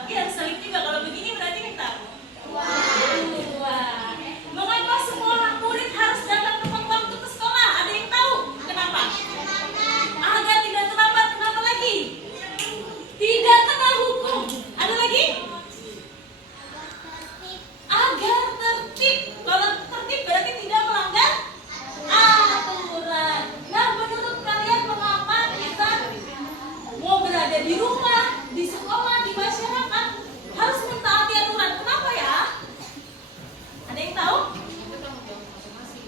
Tapi harus salib juga. Kalau begini berarti kita dua. Mengapa semua murid harus datang tepat waktu ke sekolah? Ada yang tahu kenapa? Agar tidak terlambat. Kenapa lagi? Tidak kena hukum. Ada lagi? Agar tertib. Kalau tertib berarti tidak melanggar aturan. Nah, menurut kalian mengapa kita mau berada di rumah, di sekolah, di masyarakat harus mentaati aturan? Kenapa ya? Ada yang tahu?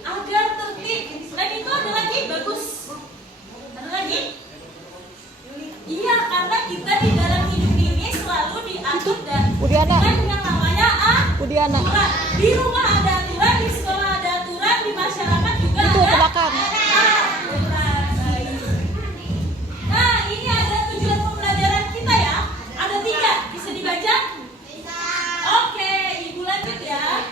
Agar tertib. Selain itu ada lagi? Bagus. Ada lagi? Iya, karena kita di dalam hidup ini selalu diatur dengan yang namanya aturan. Di rumah ada aturan, di sekolah ada aturan, di masyarakat juga ada aturan. Baik. Nah, ini ada tujuan pembelajaran kita ya. Ada 3. Bisa dibaca? Oke, Ibu lanjut ya.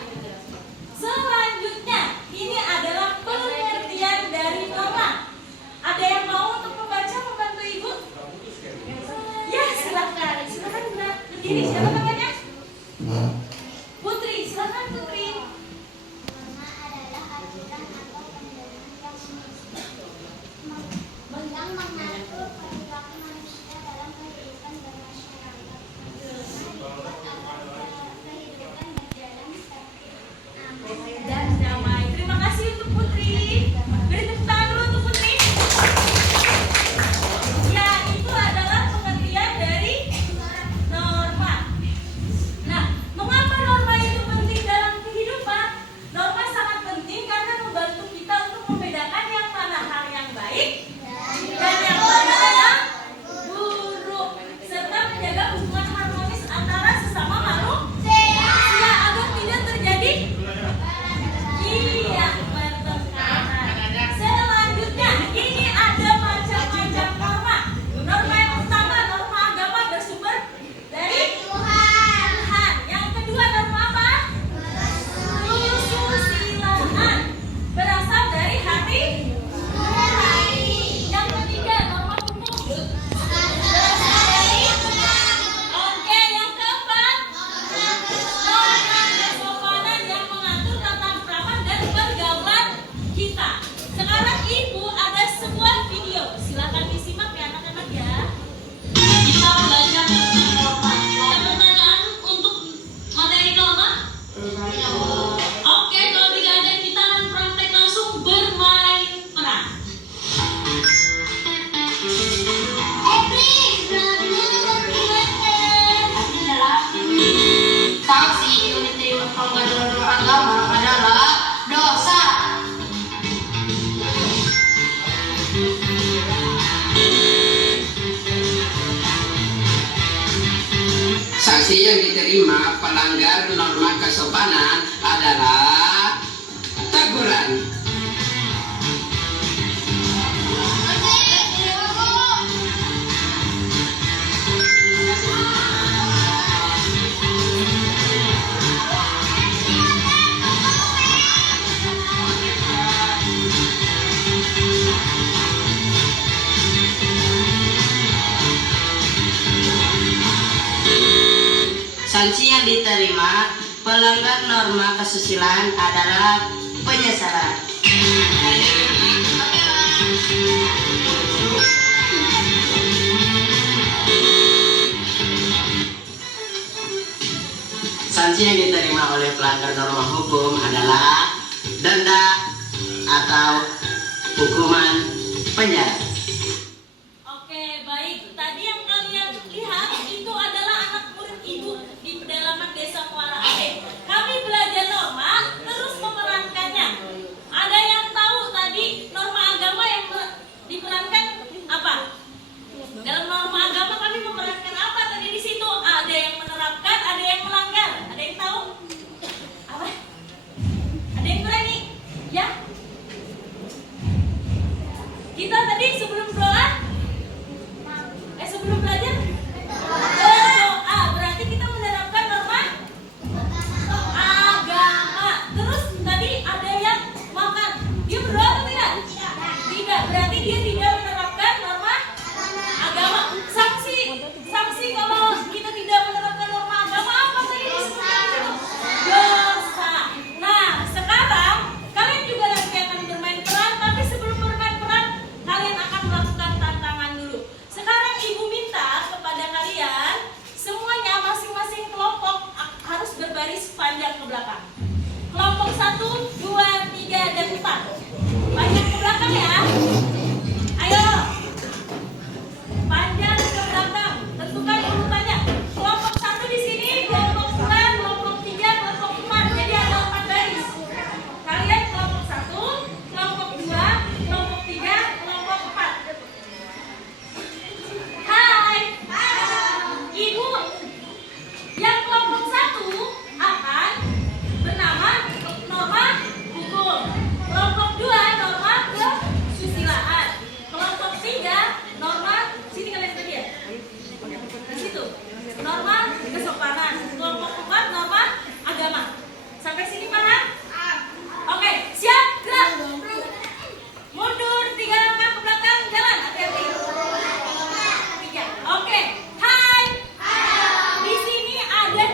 Selanjutnya, ini adalah pengertian dari norma. Ada yang mau untuk membaca, membantu Ibu? Ya, silakan. Silakan berdiri. Siapa namanya? Putri, silakan Putri. Norma adalah aturan atau pendapat yang mengatur perilaku manusia dalam kehidupan bermasyarakat. Dibuat agar kehidupan berjalan tertib, Dan damai. Terima kasih untuk Putri. Beri tepuk tangan dulu untuk Putri. Ya, itu adalah pengertian dari norma. Nah, mengapa norma itu penting dalam kehidupan? Norma sangat penting karena membantu kita untuk membedakan yang mana hal yang baik dan yang mana yang buruk, serta menjaga hubungan harmonis antara sesama makhluk ya, agar tidak terjadi pertengkaran. Selanjutnya, ini ada macam-macam norma. Norma yang pertama, norma agama bersumber dari Tuhan. Yang kedua, norma apa? Kesusilaan, berasal dari hati nurani. Yang ketiga, norma umum, berasal dari Oke, yang keempat, norma kesopanan yang mengatur tata krama dan pergaulan kita. Sekarang Ibu ada sebuah video, silakan disimak ya anak-anak ya. Kita belajar tentang norma. Ada pertanyaan untuk materi norma? Oke, kalau tidak ada kita akan praktek langsung bermain peran. Sanksi unit terima pelanggaran norma agama adalah dosa. Sanksi yang diterima pelanggar norma kesopanan adalah teguran. Sanksi yang diterima pelanggar norma kesusilaan adalah penyesalan. Sanksi yang diterima oleh pelanggar norma hukum adalah denda atau hukuman penjara. Oke, baik. Tadi yang kalian lihat itu adalah anak murid Ibu di pedalaman Desa Muara Ade. Kami belajar norma, terus memerankannya. Ada yang tahu tadi norma agama yang diperankan apa? Dalam norma agama kami memerankan apa tadi di situ? Ada yang menerapkan, ada yang melanggar. Ada yang tahu? Apa? Ada yang berani? Ya? Kita tadi Yang kelompok 1 akan bernama norma hukum. Kelompok 2 norma kesusilaan. Kelompok 3 norma, sini kalian tadi ya? Di situ. Norma kesopanan. Kelompok 4 norma agama. Sampai sini paham? Oke, siap, gerak. Mundur 3 langkah ke belakang, jalan, hati-hati. 3. Oke. Hai. Di sini ada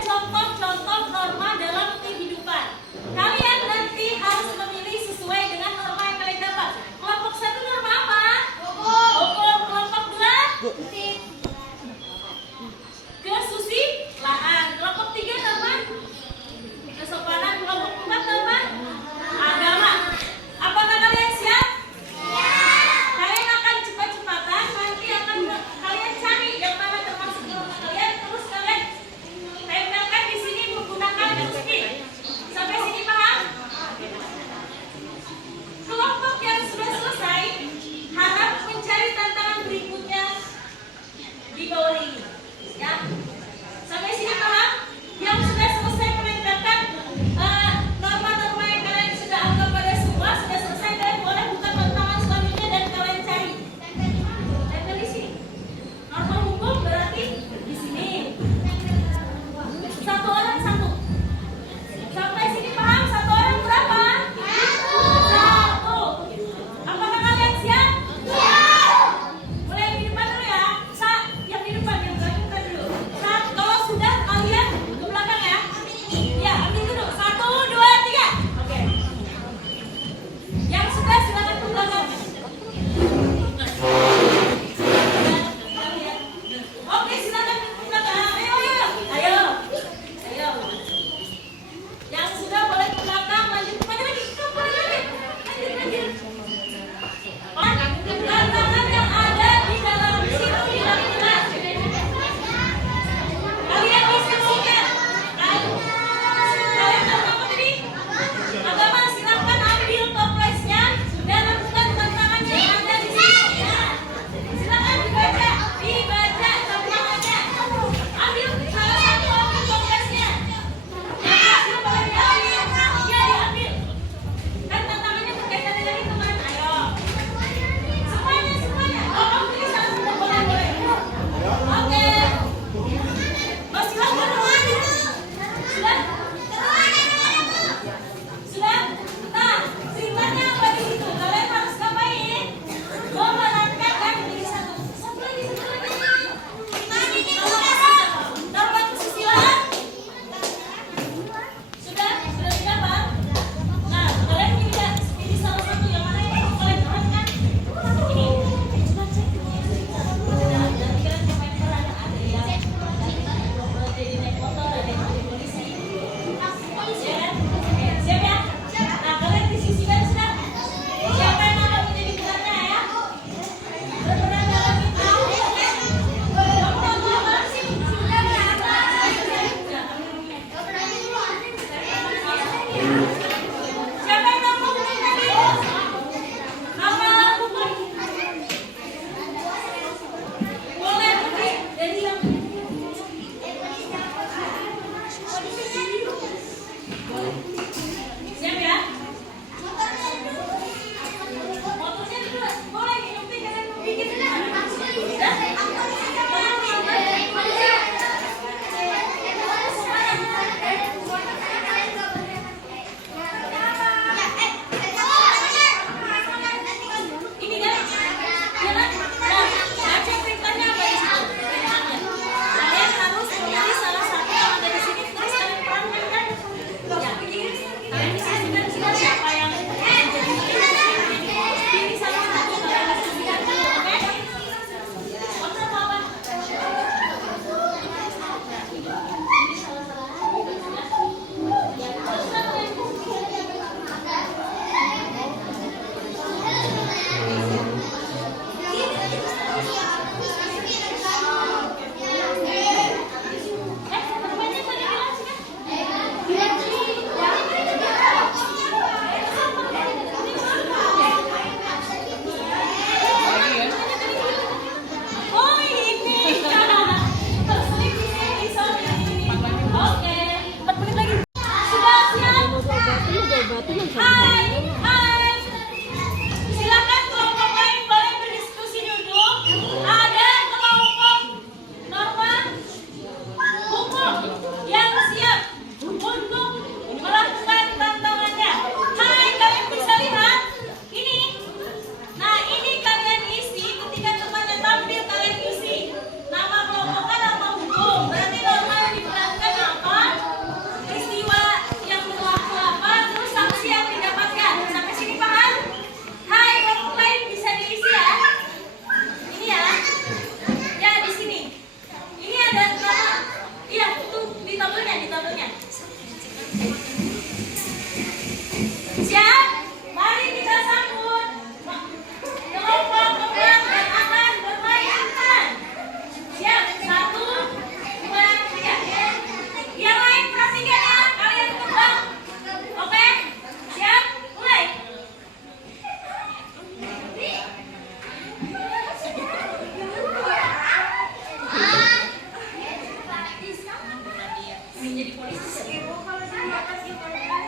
pengen jadi polisi ya?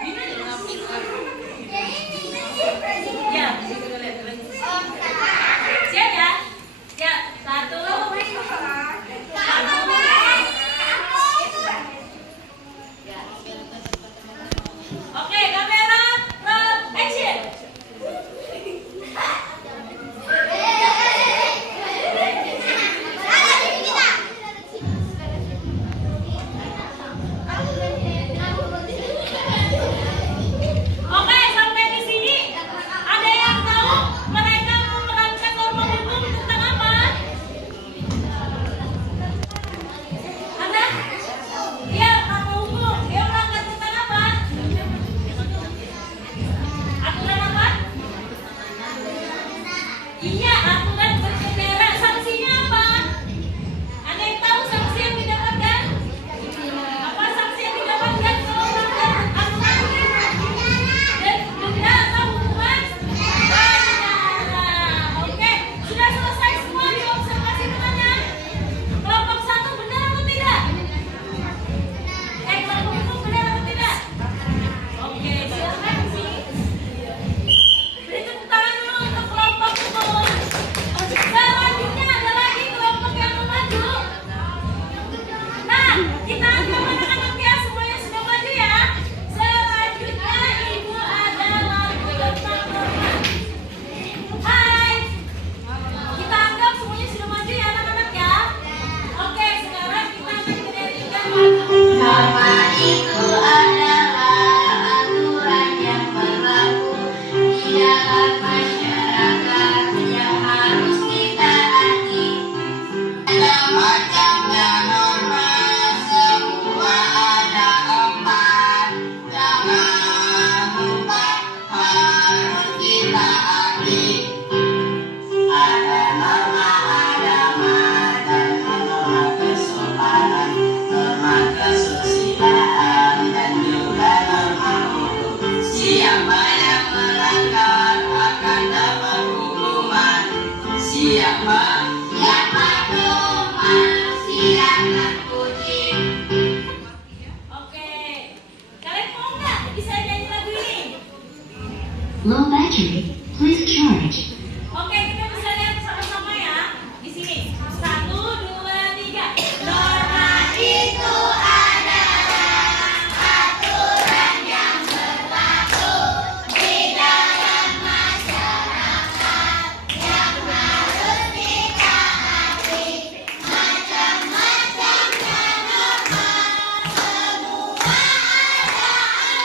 Gimana ya? Ya, siap ya? Ya, satu. Oke, kamera, roll, action. Oke, sampai di sini ada yang tahu mereka menerapkan norma hukum tentang apa? Ada? Iya, norma hukum. Dia melanggar tentang apa? Aturan apa? Iya, aturan berkendara. Sanksinya apa? Ada yang tahu sanksi yang didapatkan? Apa sanksi yang didapatkan kalau melanggar aturan? Denda atau hukuman? Oke, sudah selesai semua diobservasi temannya. Kelompok 1 benar atau tidak? Kelompok itu benar atau tidak? Oke, silakan sih. Beri tepuk tangan dulu untuk kelompok itu. Selanjutnya ada lagi kelompok yang mau maju. Nah, kita angkat anak-anak ya, semuanya sudah maju ya. Selanjutnya ibu ada lagu tentang norma. Hai, kita anggap semuanya sudah maju ya anak-anak ya. Oke, sekarang kita akan menyanyikan lagu. Norma itu adalah aturan yang berlaku di dalam masyarakat yang harus ditaati. Ada macamnya norma, semua ada 4. Jangan lupa harus ditaati. Ada norma agama dan norma kesopanan, norma kesusilaan dan juga norma hukum. Siapa yang melanggar akan dapat hukuman. Siapa belum silakan puji. Oke, kalian mau nggak bisa nyanyi lagu ini? Low battery, please charge. Oke, kita bisa lihat sama-sama ya. Di sini. 1, 2, 3. Norma itu adalah aturan yang berlaku di dalam masyarakat yang harus ditaati. Macam-macamnya norma, semua ada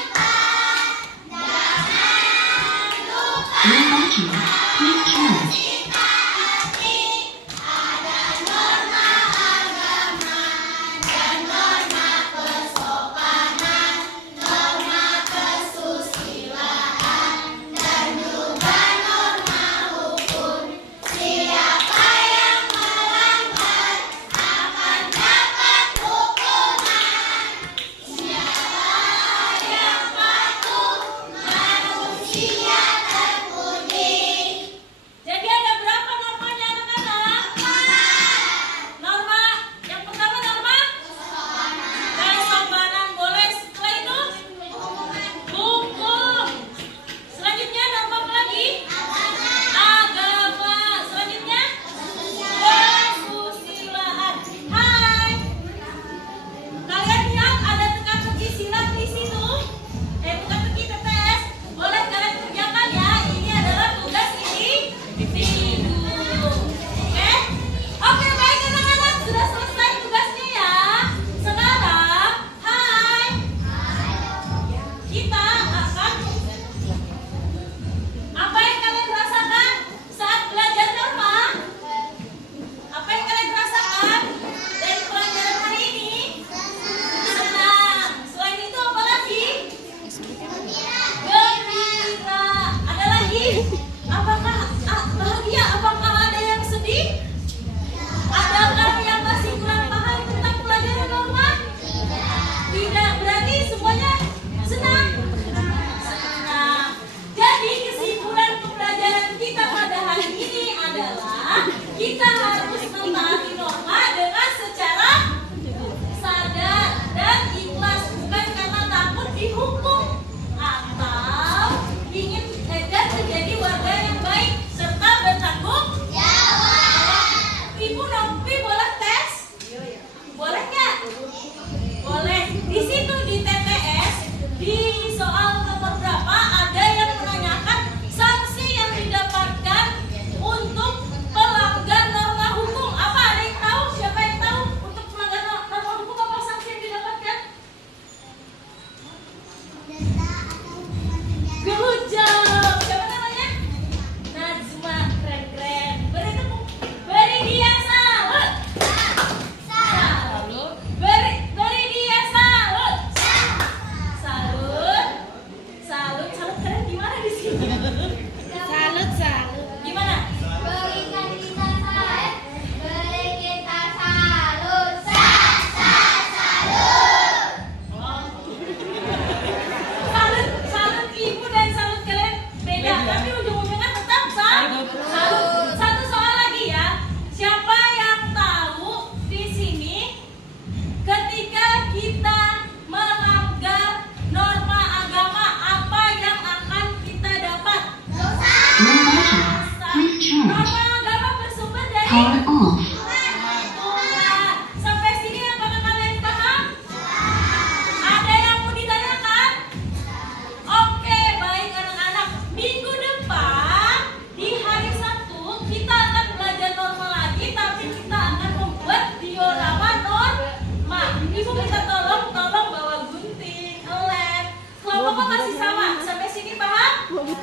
4. Jangan lupa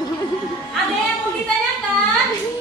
Ada yang mau ditanyakan?